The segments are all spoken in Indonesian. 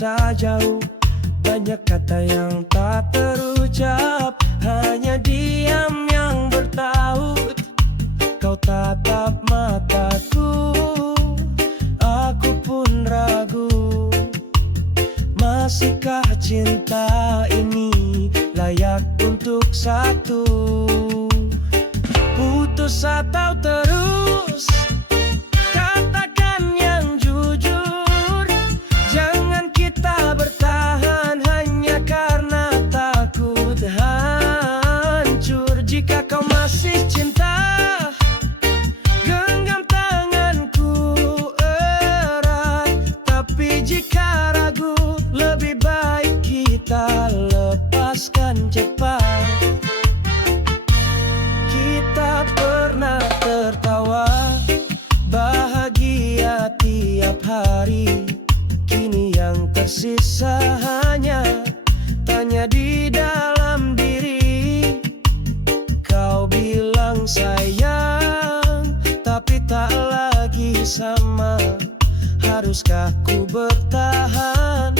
terasa jauh. Banyak kata yang tak terucap, hanya diam yang bertaut. Kau tatap mataku, aku pun ragu. Masihkah cinta ini layak untuk satu? Putus atau terus? Katakan yang jujur. Jangan kita bertahan hanya karena takut hancur. Jika kau masih cinta, genggam tanganku erat. Tapi jika ragu, lebih baik kita lepaskan cepat. Kita pernah tertawa bahagia tiap hari. Kini yang tersisa hanya tanya di dalam diri. Kau bilang sayang, tapi tak lagi sama. Haruskah ku bertahan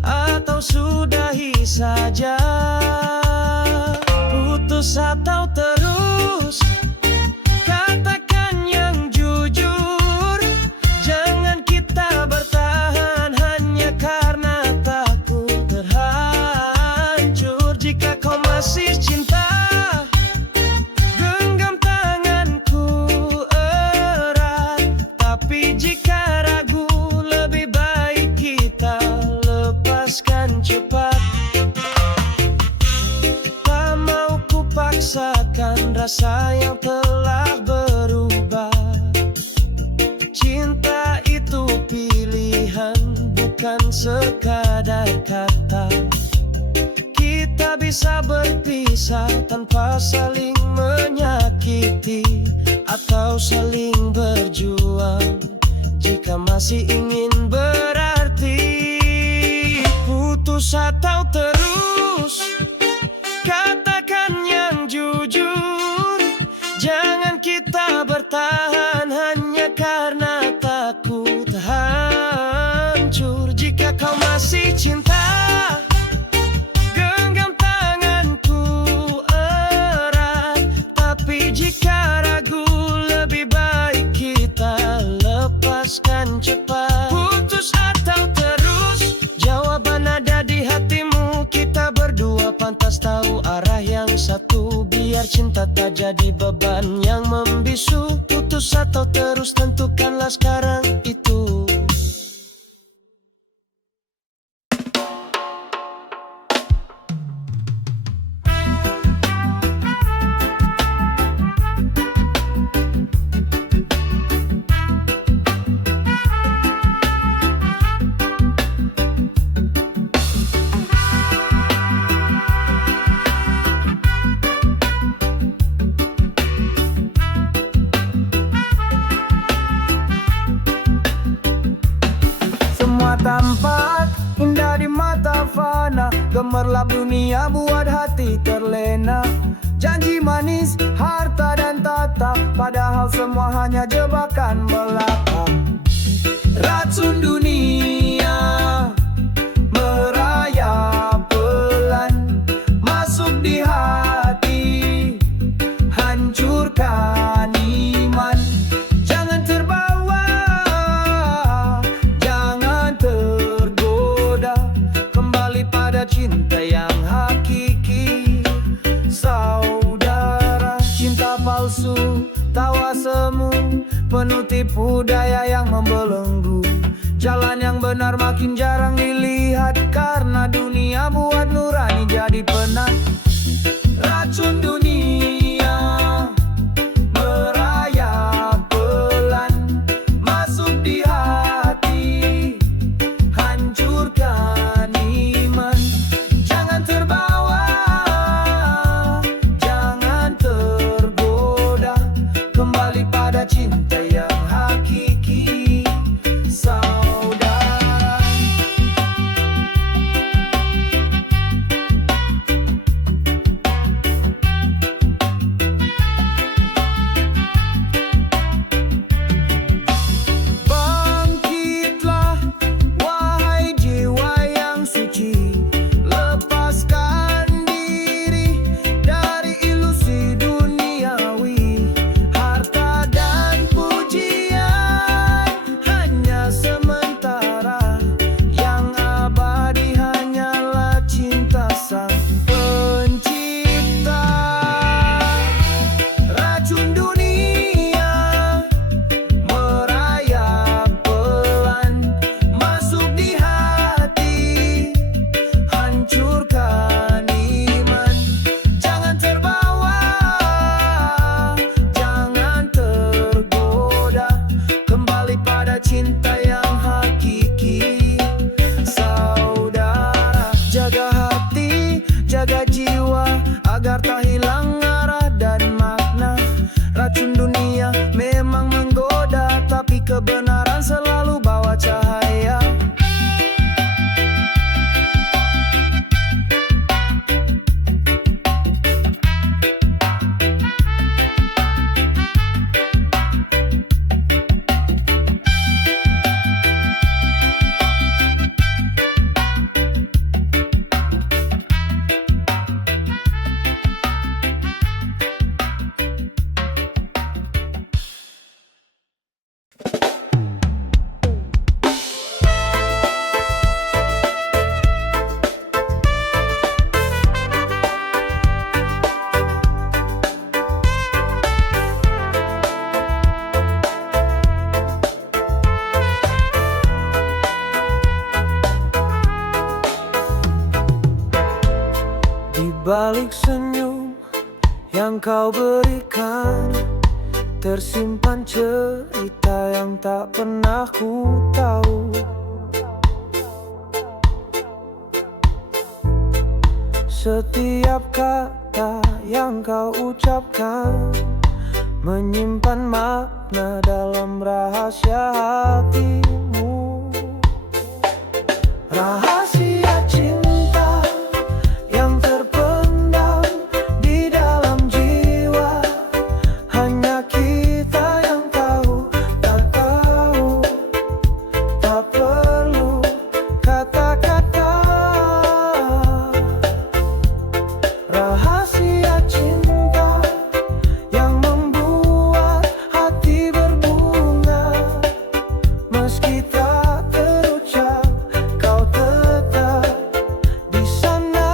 atau sudahi saja? Putus atau terus? Katakan yang jujur. Jangan kita bertahan hanya karena takut terhancur. Jika kau masih cinta, genggam tanganku erat. Tapi jika ragu, lebih baik kita lepaskan cepat. Tak mau ku paksakan rasa yang telah berubah. Cinta itu pilihan, bukan sekadar kata. Kita bisa berpisah tanpa saling menyakiti, atau saling berjuang jika masih ingin berarti. Putus atau terus? Katakan yang jujur. Jangan kita bertahan hanya karena takut hancur. Jika kau masih cinta, genggam tanganku erat. Tapi jika ragu, lebih baik kita lepaskan cepat. Putus atau terus? Jawaban ada di hatimu. Kita berdua pantas tahu arah yang satu. Biar cinta tak jadi beban yang membisu. Putus atau terus, tentukanlah sekarang itu. Tampak indah di mata fana, gemerlap dunia buat hati terlena. Janji manis, harta dan tata, padahal semua hanya jebakan belaka. Racun dunia merayap pelan, masuk di hati, hancurkan iman. Jangan terbawa, cinta yang hakiki, saudara. Cinta palsu, tawa semu, penuh tipu daya yang membelenggu. Jalan yang benar makin jarang dilihat, karena dunia buat nurani jadi penat. Racun dunia merayap pelan, masuk di hati, hancurkan iman. Jangan terbawa, jangan tergoda, kembali pada cinta yang hakiki, saudara. balik senyum yang kau berikan, tersimpan cerita yang tak pernah ku tahu. Setiap kata yang kau ucapkan menyimpan makna dalam rahasia hatimu. Rahasia cinta yang terpendam di dalam jiwa, hanya kita yang tahu. Tak tahu, tak perlu kata-kata. Rahasia cinta yang membuat hati berbunga, meski tak terucap, kau tetap di sana.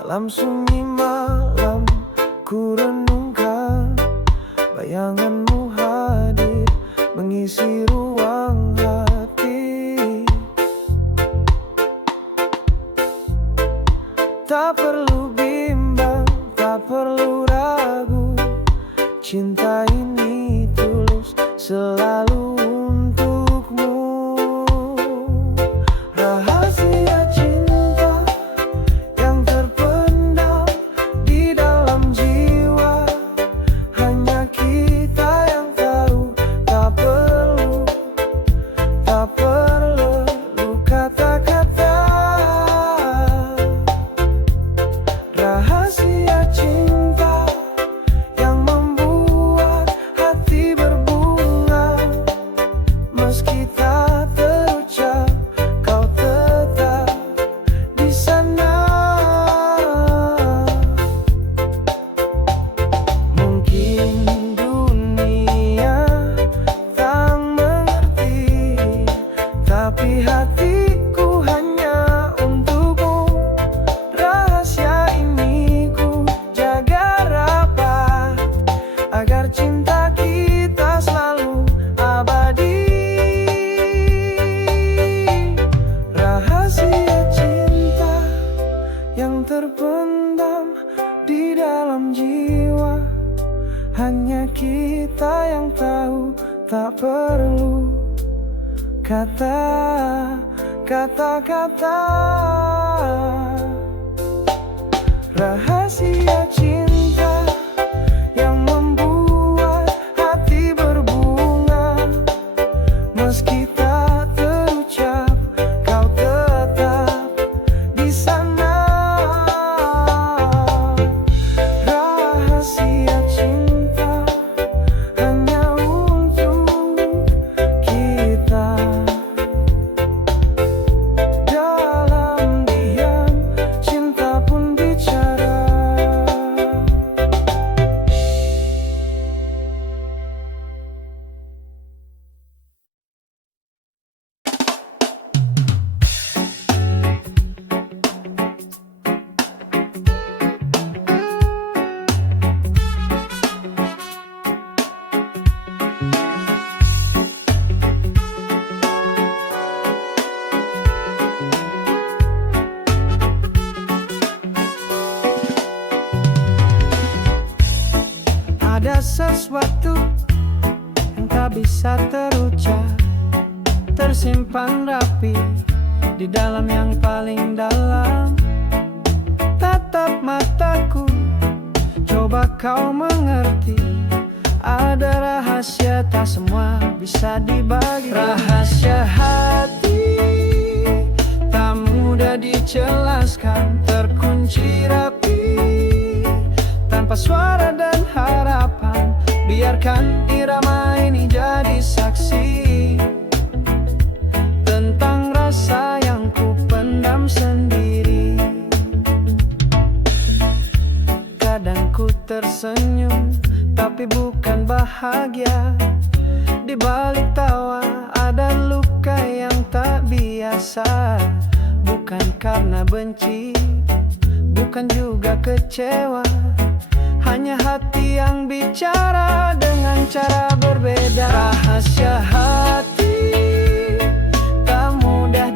Dalam sunyi malam ku renungkan, bayanganmu hadir mengisi ruang hati. Tak perlu bimbang, tak perlu ragu, cinta ini tulus selalu untukmu. Rahasia cinta yang terpendam di dalam jiwa, hanya kita yang tahu. Tak perlu, tak perlu kata-kata. Rahasia cinta yang membuat hati berbunga, meski tak terucap, kau tetap di sana. Mungkin dunia tak mengerti, tapi hatiku hanya untukmu. Rahasia ini ku jaga rapat, agar cinta kita selalu abadi. Rahasia cinta yang terpendam di dalam jiwa, hanya kita yang tahu. Tak perlu kata-kata. Rahasia cinta yang membuat hati berbunga, meski tak terucap, kau tetap di sana. Rahasia cinta hanya untuk kita. Dalam diam, cinta pun bicara. Ada sesuatu yang tak bisa terucap, tersimpan rapi di dalam yang paling dalam. Tatap mataku, coba kau mengerti. Ada rahasia tak semua bisa dibagi. Rahasia hati tak mudah dijelaskan, terkunci rapi tanpa suara dan harapan. Biarkan irama ini jadi saksi tentang rasa yang ku pendam sendiri. Kadang ku tersenyum, tapi bukan bahagia. Di balik tawa ada luka yang tak biasa. Bukan karena benci, bukan juga kecewa, hanya hati yang bicara dengan cara berbeda. Rahasia hati tak mudah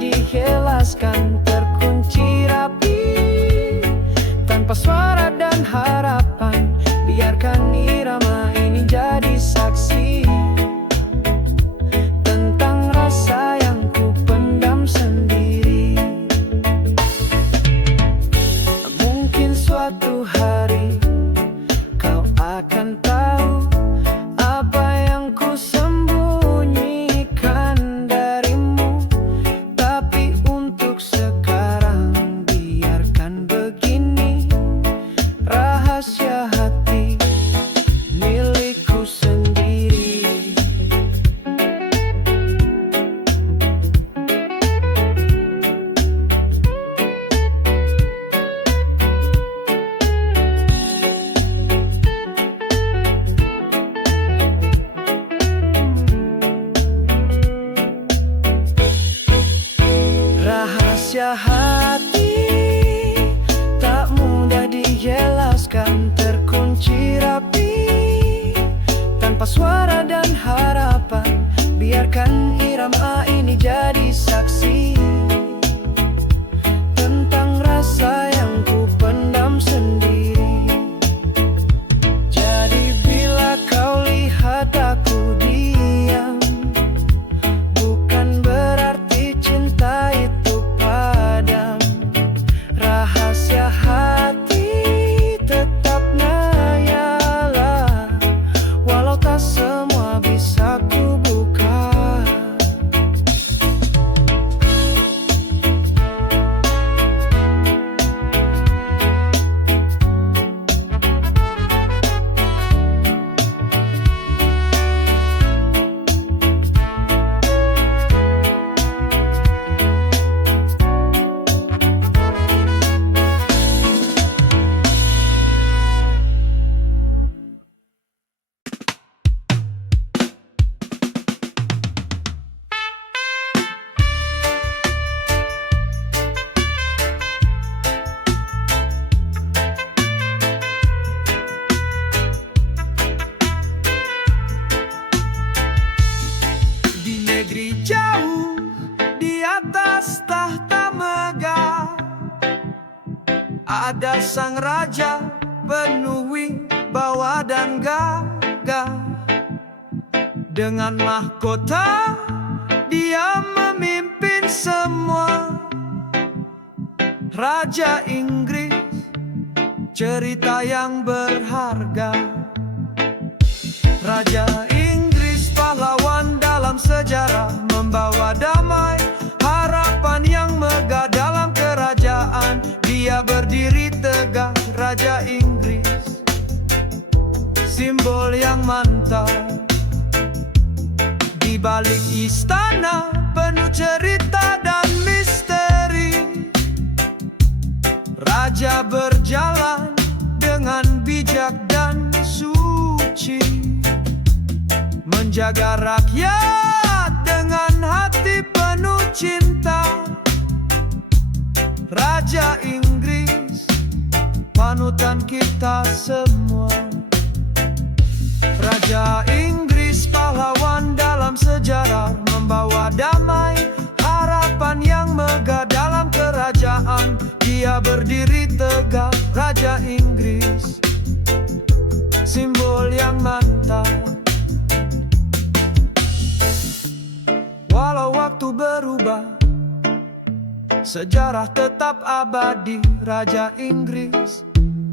suatu hari kau akan tahu apa yang ku sembunyikan darimu. Tapi untuk sekarang biarkan begini, rahasia hati milikku sendiri. Rahasia hati tak mudah dijelaskan, terkunci rapi tanpa suara dan harapan. Biarkan irama ini jadi saksi tentang rasa yang ku pendam sendiri. Jadi bila kau lihat aku diam, bukan berarti cinta itu padam. Rahasia hati tetap nyala, walau tak semua bisa ku buka. Di negeri jauh, di atas tahta megah, ada sang raja penuh wibawa dan gagah. Dengan mahkota dia memimpin semua. Raja Inggris, cerita yang berharga. Raja Inggris, pahlawan dalam sejarah, membawa damai, harapan yang megah dalam kerajaan. Dia berdiri tegak, Raja Inggris, simbol yang mantap. Di balik istana penuh cerita dan misteri, raja berjalan dengan bijak dan suci, menjaga rakyat dengan hati penuh cinta. Raja Inggris, panutan kita semua. Raja Inggris, pahlawan dalam sejarah, membawa damai, harapan yang megah dalam kerajaan. Dia berdiri tegak, Raja Inggris, simbol yang mantap. Walau waktu berubah, sejarah tetap abadi. Raja Inggris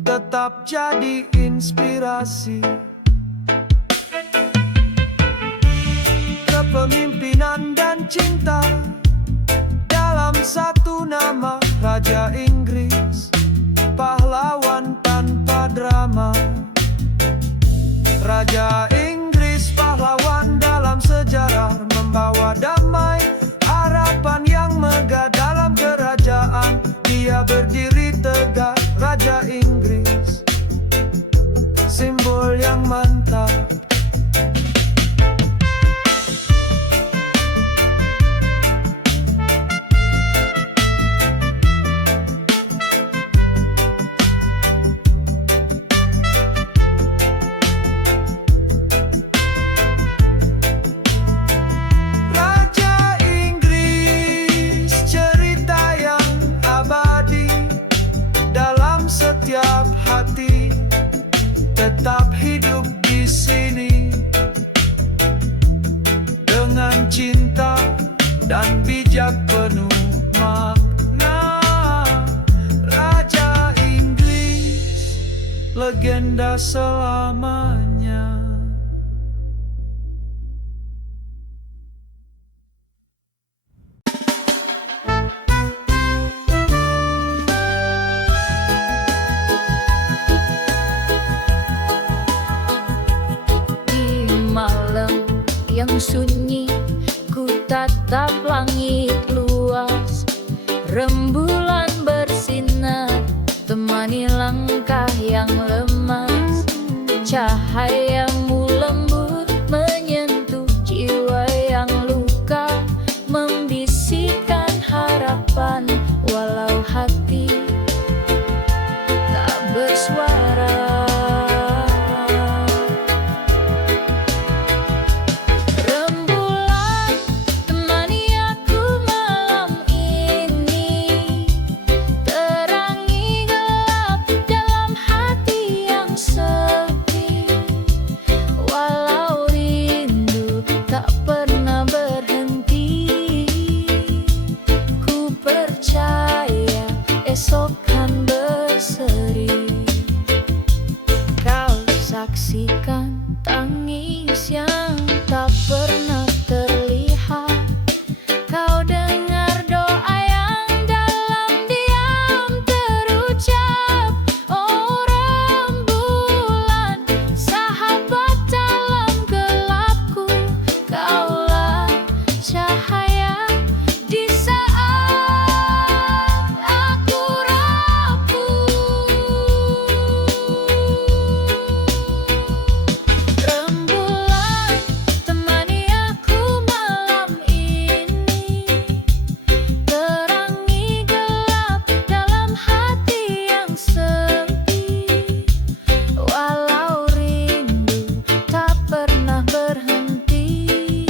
tetap jadi inspirasi. Kepemimpinan dan cinta dalam satu nama. Raja Inggris, pahlawan tanpa drama. Raja Inggris, pahlawan dalam sejarah, membawa damai, harapan yang megah dalam kerajaan. Dia berdiri tegak, Raja Inggris, simbol yang mantap. Setiap hati tetap hidup di sini dengan cinta dan bijak penuh makna. Raja Inggris, legenda selamanya. Di malam yang sunyi, ku tatap langit luas. Rembulan bersinar, temani langkah yang lemas. Cahayamu lembut menyentuh jiwa yang luka, membisikkan harapan walau hati tak bersuara. Rembulan, temani aku malam ini, terangi gelap dalam hati yang sepi. Walau rindu tak pernah berhenti, ku percaya esok kan berseri. Kau saksikan tangis yang tak pernah terlihat. Kau dengar doa yang dalam diam terucap. Oh rembulan, sahabat dalam gelapku, kaulah cahaya di saat aku rapuh. Rembulan, temani aku malam ini, terangi gelap dalam hati yang sepi. Walau rindu tak pernah berhenti,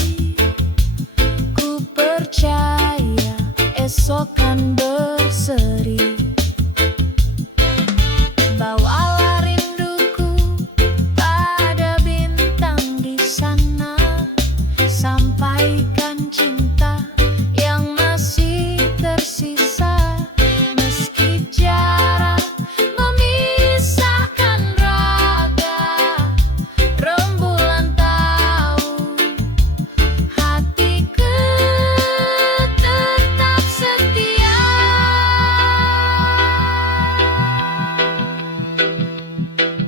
ku percaya esok kan berseri. Bawalah rinduku pada bintang di sana, sampaikan cinta yang masih tersisa. Meski jarak memisahkan raga, rembulan tahu hatiku tetap setia.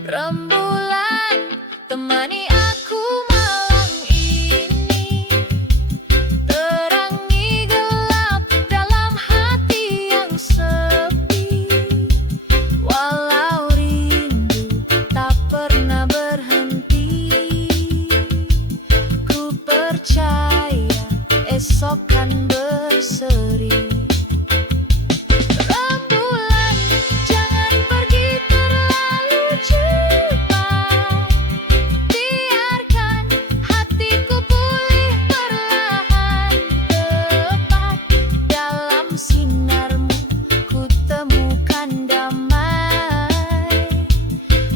Rembulan, temani aku malam ini, terangi gelap dalam hati yang sepi. Walau rindu tak pernah berhenti, ku percaya esok kan berseri. Rembulan, jangan pergi terlalu cepat. Biarkan hatiku pulih perlahan. Tepat dalam sinarmu ku temukan damai.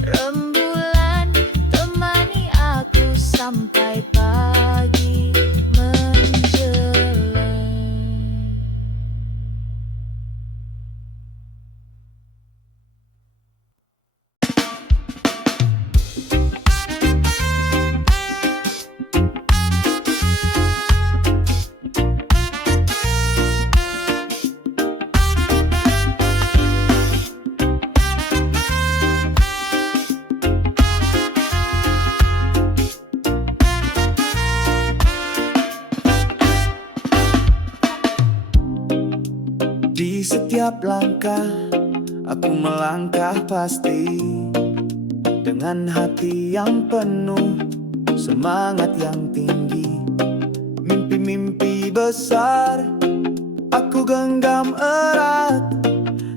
Rembulan, temani aku sampai pagi menjelang. Di setiap langkah aku melangkah pasti, dengan hati yang penuh semangat yang tinggi. Mimpi-mimpi besar aku genggam erat,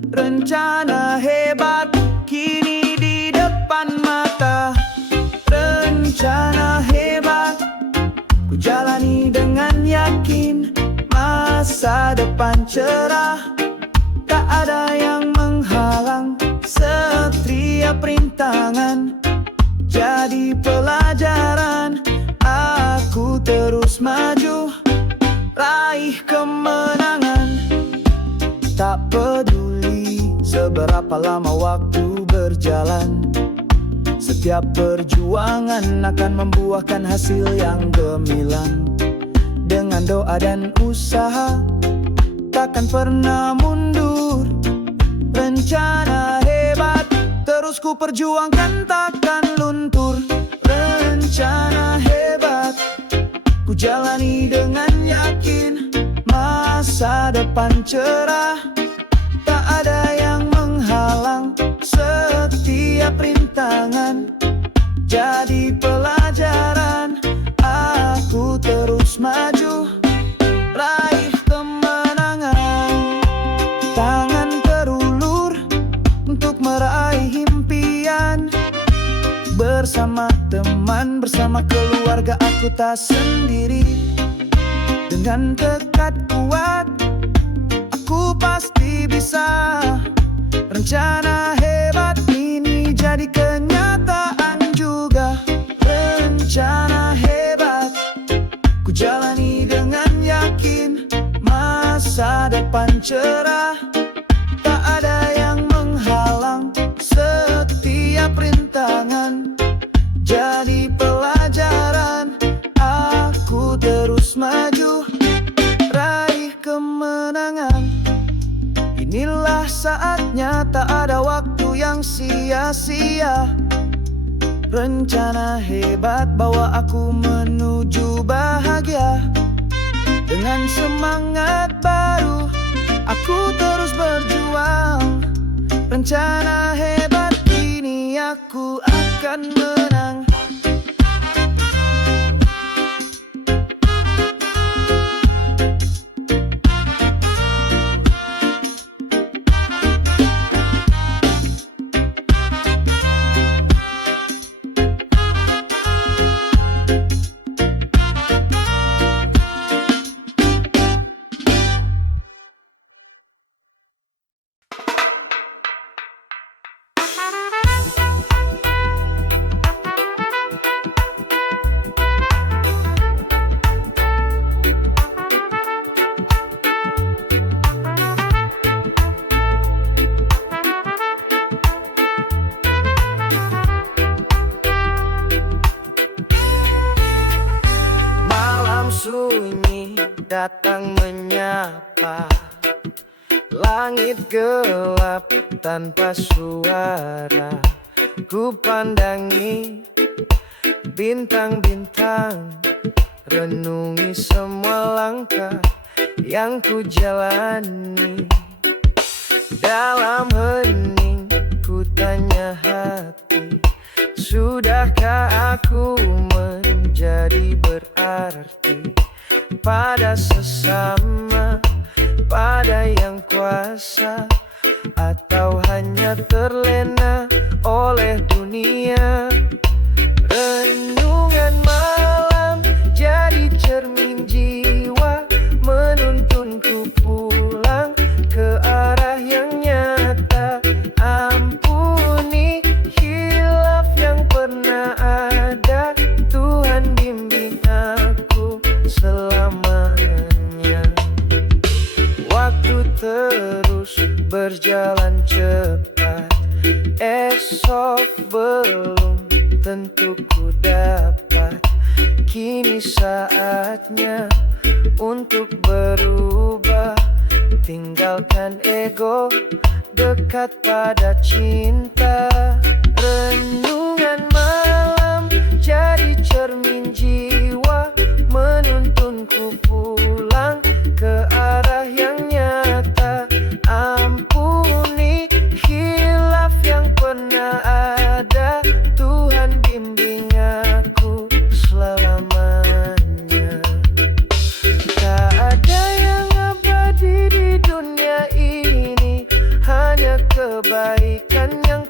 rencana hebat kini di depan mata. Rencana hebat ku jalani dengan yakin, masa depan cerah tak ada yang menghalang. Setiap rintangan jadi pelajaran, aku terus maju raih kemenangan. Tak peduli seberapa lama waktu berjalan, Setiap perjuangan akan membuahkan hasil yang gemilang. Dengan doa dan usaha, takkan pernah mundur. Rencana hebat terus ku perjuangkan, takkan luntur. Rencana hebat ku jalani dengan yakin. Masa depan cerah, tak ada yang menghalang. Setiap rintangan jadi pelajaran. Aku terus maju, raih kemenangan. Tangan terulur untuk meraih impian. Bersama teman, bersama keluarga, aku tak sendiri. Dengan tekad kuat, aku pasti bisa. Rencana hebat ini jadi kenyataan juga. Rencana hebat ku jalani dengan yakin. Masa depan cerah, tak ada yang menghalang. Setiap rintangan jadi pelajaran. Aku terus maju, raih kemenangan. Inilah saatnya, tak ada waktu yang sia-sia. Rencana hebat bawa aku menuju bahagia. Dengan semangat baru, aku terus berjuang. Rencana hebat ini, aku akan menang. Sunyi datang menyapa, langit gelap tanpa suara. Ku pandangi bintang-bintang, renungi semua langkah yang ku jalani. Dalam hening ku tanya hati, sudahkah aku menjadi berarti pada sesama, pada yang kuasa, atau hanya terlena oleh dunia? Renungan malam jadi cermin jiwa, menuntunku pulang ke arah yang nyata. Ampuni hilaf yang pernah ada, Tuhan bimbing aku selamanya. Waktu terus berjalan cepat, esok belum tentu ku dapat. Kini saatnya untuk berubah, tinggalkan ego, dekat pada cinta. Renungan malam jadi cermin jiwa, menuntunku pulang ke arah yang nyata. Ampuni hilaf yang pernah ada, Tuhan bimbing aku selamanya. Tak ada yang abadi di dunia ini, hanya kebaikan yang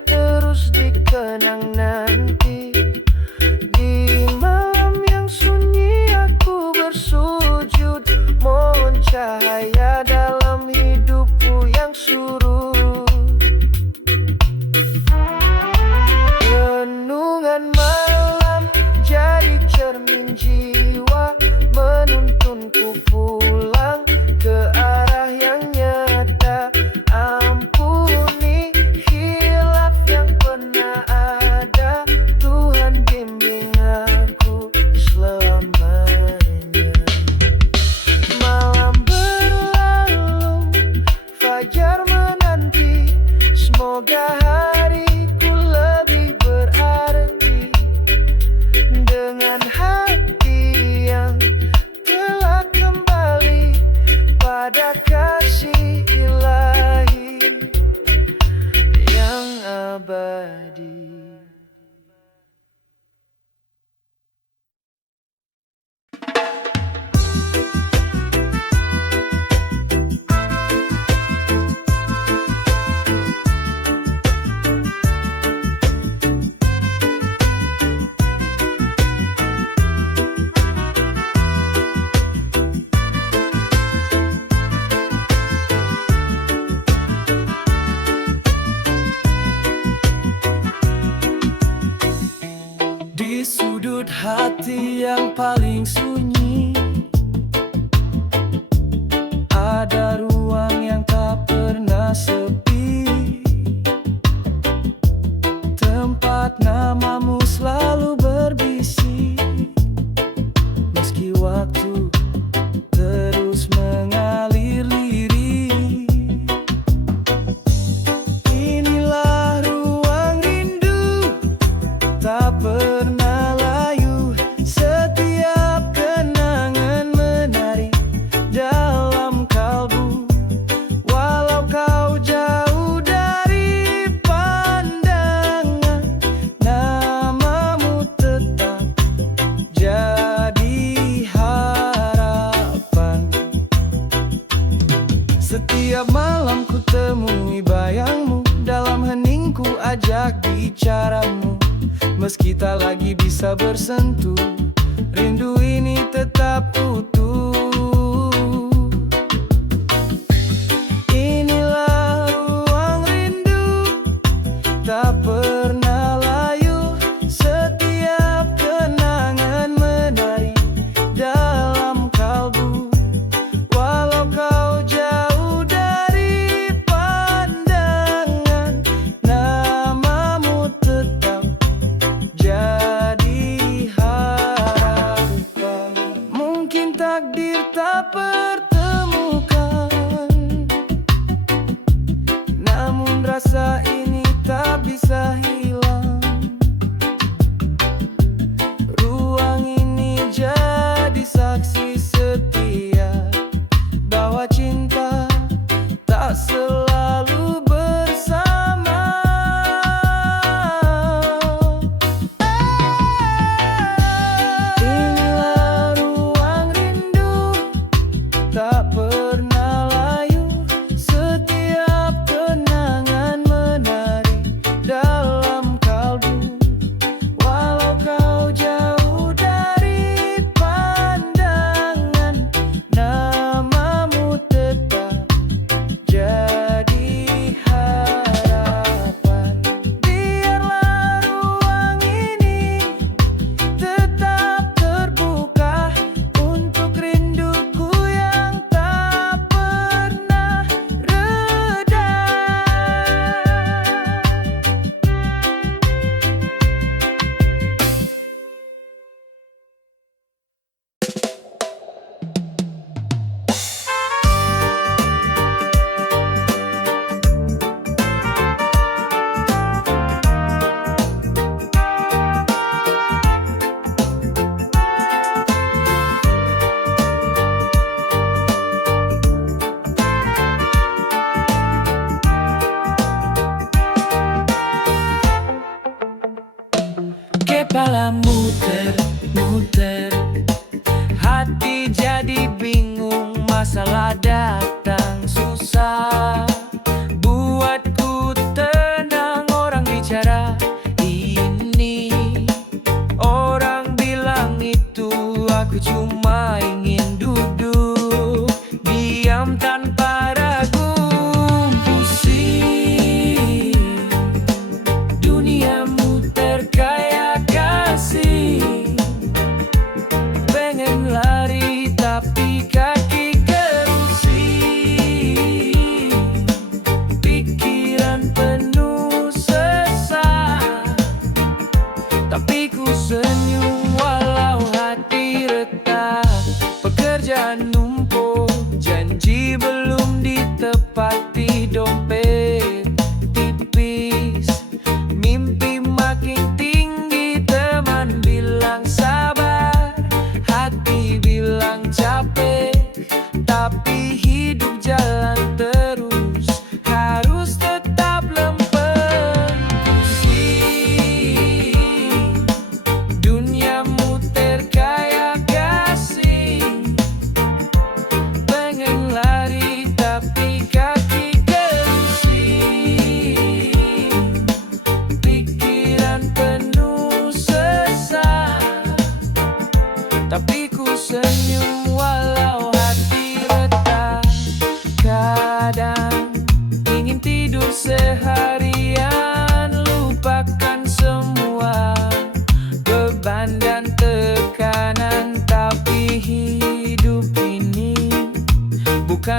yang paling sunyi, ada ruang yang tak pernah sepi, tempat namamu selalu berbisik, meski waktu terus mengalir lirik. Inilah ruang rindu, tak pernah layu, setiap kenangan menarik dalam kalbu. Walau kau jauh dari pandangan, namamu tetap jadi harapan. Setiap malam ku temui bayangmu, dalam heningku ajak bicaramu. Meski tak lagi bisa bersentuh, rindu ini tetap utuh. Inilah ruang rindu, tak pernah layu, setiap kenangan menarik dalam kalbu. Walau kau jauh dari pandangan, namamu tetap jadi harapan. Mungkin takdir tak pertemukan, namun rasa ini tak bisa hilang. Ruang ini jadi saksi setia bahwa cinta tak selalu bersama. Inilah ruang rindu, tak pernah layu, setiap kenangan menarik dalam kalbu. Walau kau jauh dari pandangan, namamu tetap jadi harapan. Biarlah ruang ini tetap terbuka untuk rinduku yang tak pernah reda. Kepala muter-muter, hati jadi bingung, masalah datang susah. Buatku tenang, orang bicara ini, orang bilang itu, aku cuma ingin duduk diam tanpa ragu. Pusing, dunia muter kayak kasih, pengen lari tapi kaki kerusih.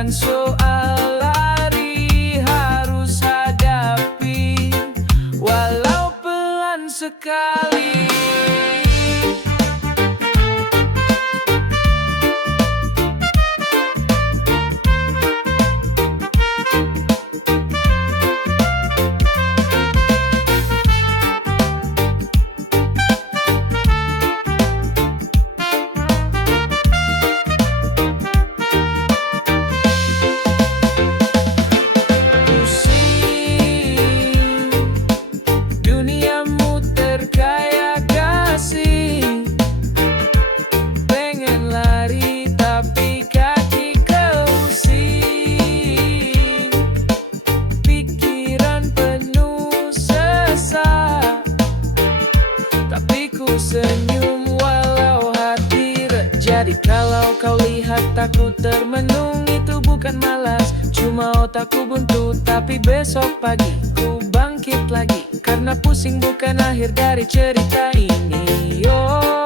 bukan soal lari, harus hadapi walau pelan sekali. Duniamu terkaya kasih, pengen lari tapi kaki keusing, pikiran penuh sesak, tapi ku senyum walau hati jadi. Kalau kau lihat aku termenung, itu bukan malas, cuma otakku buntu. Tapi besok pagi ku bangkit lagi, karena pusing bukan akhir dari cerita ini. Yo.